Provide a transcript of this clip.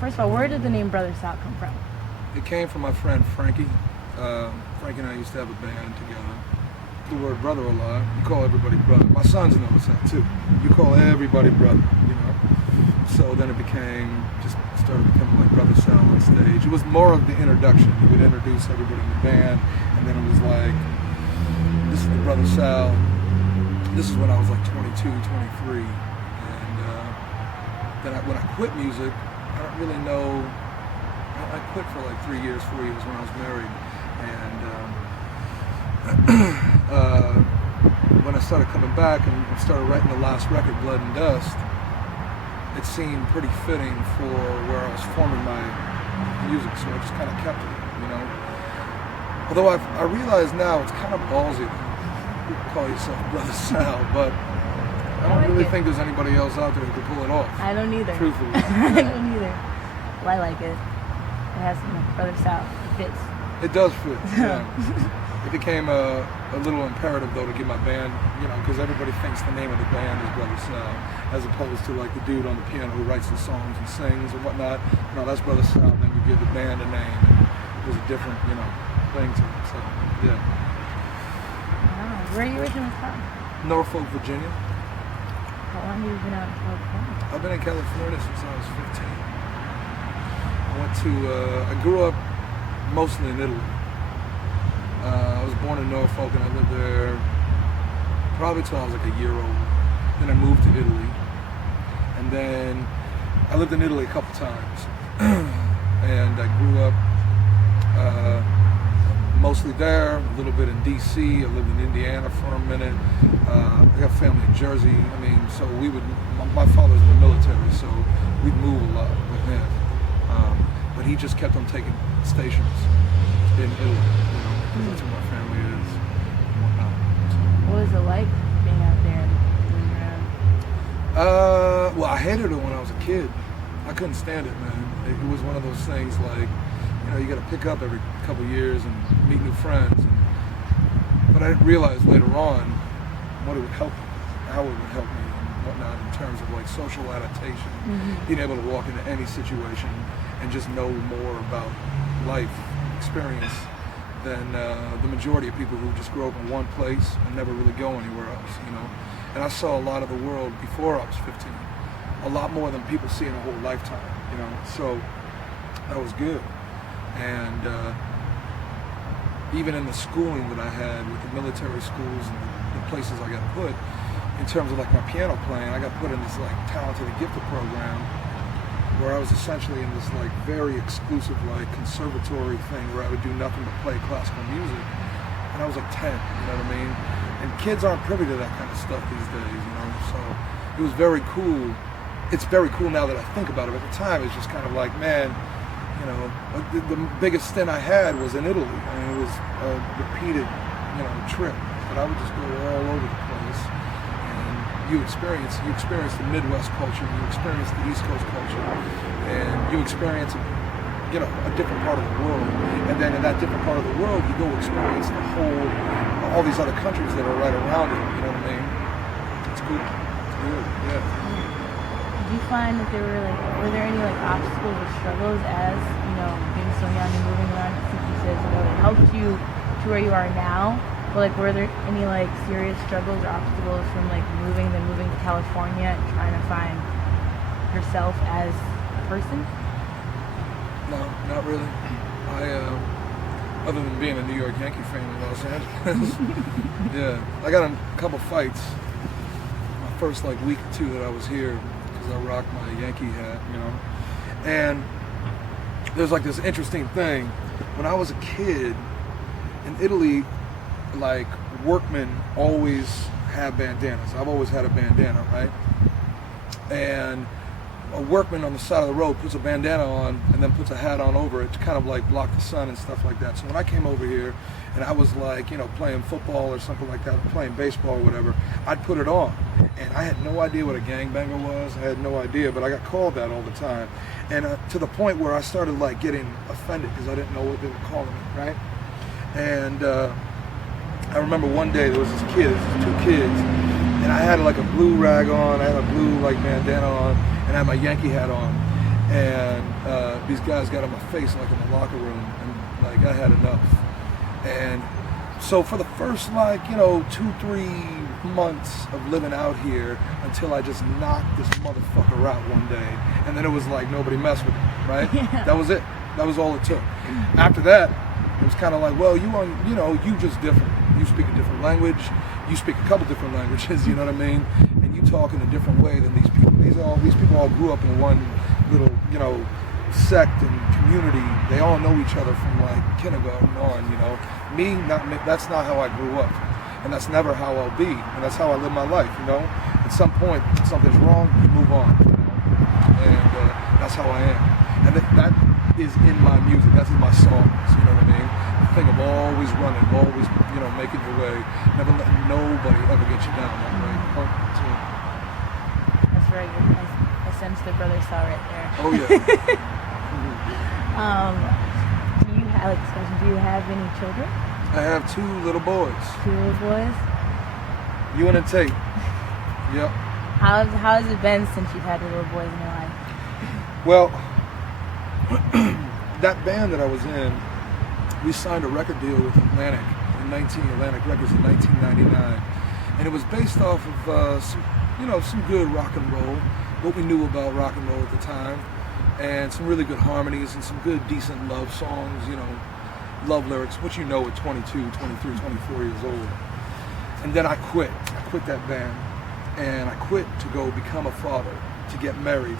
First of all, where did the name Brother Sal come from? It came from my friend Frankie. Frankie and I used to have a band together. The word brother a lot. You call everybody brother. My sons notice that too. You call everybody brother, you know. So then it started becoming like Brother Sal on stage. It was more of the introduction. He would introduce everybody in the band, and then it was like, this is the Brother Sal. This is when I was like 22, 23. And then when I quit music, I don't really know. I quit for like 3 years, 4 years when I was married. And when I started coming back and started writing the last record, Blood and Dust, it seemed pretty fitting for where I was forming my music, so I just kind of kept it, you know. Although I realize now it's kind of ballsy to call yourself Brother Sal, but I don't really think there's anybody else out there who could pull it off. I don't either. Truthfully. I don't either. Well, I like it. It has Brother Sal. It fits. It does fit, yeah. It became a little imperative, though, to get my band, you know, because everybody thinks the name of the band is Brother Sal, as opposed to like the dude on the piano who writes the songs and sings and whatnot. No, that's Brother Sal. Then you give the band a name, and there's a different, you know, thing to it. So, yeah. Wow. Where are you originally from? Norfolk, Virginia. How long have you been out in California? I've been in California since I was 15. I grew up mostly in Italy. I was born in Norfolk and I lived there probably till I was like a year old. Then I moved to Italy. And then I lived in Italy a couple times. And I grew up mostly there, a little bit in DC. I lived in Indiana for a minute. I got family in Jersey. I mean, so my father's in the military, so we'd move a lot with him. But he just kept on taking stations in Italy, you know, because that's where my family is and whatnot. So. What was it like being out there and moving around? Well, I hated it when I was a kid. I couldn't stand it, man. It was one of those things like, you know, you got to pick up every couple of years and meet new friends. But I didn't realize later on what it would help me, how it would help me and whatnot in terms of like social adaptation, being able to walk into any situation and just know more about life experience than the majority of people who just grow up in one place and never really go anywhere else, you know. And I saw a lot of the world before I was 15, a lot more than people see in a whole lifetime, you know. So that was good. And even in the schooling that I had with the military schools and the places I got put, in terms of like my piano playing, I got put in this like talented and gifted program where I was essentially in this like very exclusive like conservatory thing where I would do nothing but play classical music. And I was like 10, you know what I mean? And kids aren't privy to that kind of stuff these days, you know? So it was very cool. It's very cool now that I think about it. But at the time, it's just kind of like, man, you know, the biggest stint I had was in Italy. I mean, it was a repeated, you know, trip. But I would just go all over the place. You experience the Midwest culture, you experience the East Coast culture, and you experience, you know, a different part of the world. And then in that different part of the world, you go experience all these other countries that are right around it. You know what I mean? It's cool. It's good. Yeah. Did you find that were there any like obstacles or struggles as, you know, being so young and moving around? Since you said, you know, it helped you to where you are now. But like, were there any like serious struggles or obstacles from like moving to California and trying to find yourself as a person? No, not really. Other than being a New York Yankee fan in Los Angeles, yeah, I got in a couple fights my first like week or two that I was here because I rocked my Yankee hat, you know. And there's like this interesting thing. When I was a kid in Italy, like workmen always have bandanas. I've always had a bandana, right? And a workman on the side of the road puts a bandana on and then puts a hat on over it to kind of like block the sun and stuff like that. So when I came over here and I was like, you know, playing football or something like that, playing baseball or whatever, I'd put it on. And I had no idea what a gangbanger was. I had no idea, but I got called that all the time. And to the point where I started like getting offended because I didn't know what they were calling me, right? And I remember one day there was this kid, two kids, and I had like a blue rag on, I had a blue like bandana on, and I had my Yankee hat on. and these guys got on my face like in the locker room, and like I had enough. And so for the first 2-3 months of living out here, until I just knocked this motherfucker out one day, and then it was like nobody messed with me, right? Yeah. That was it. That was all it took. After that, it was kind of like, well, you just different. You speak a different language. You speak a couple different languages. You know what I mean? And you talk in a different way than these people. These people all grew up in one little, sect and community. They all know each other from like kindergarten on. Me, that's not how I grew up, and that's never how I'll be, and that's how I live my life. At some point, if something's wrong, you move on. And that's how I am, and that is in my music. That's in my songs. You know what I mean? The thing of always running, always making your way, never letting nobody ever get you down that way. That's right. I sense the brother saw right there. Oh yeah. Do you have any children? I have 2 little boys. 2 little boys? Ewan and Tate. Yep. How has it been since you've had little boys in your life? Well, that band that I was in, we signed a record deal with Atlantic Records in 1999, and it was based off of some good rock and roll, what we knew about rock and roll at the time, and some really good harmonies and some good decent love songs, love lyrics, which at 22, 23, 24 years old. And then I quit that band, and I quit to go become a father, to get married.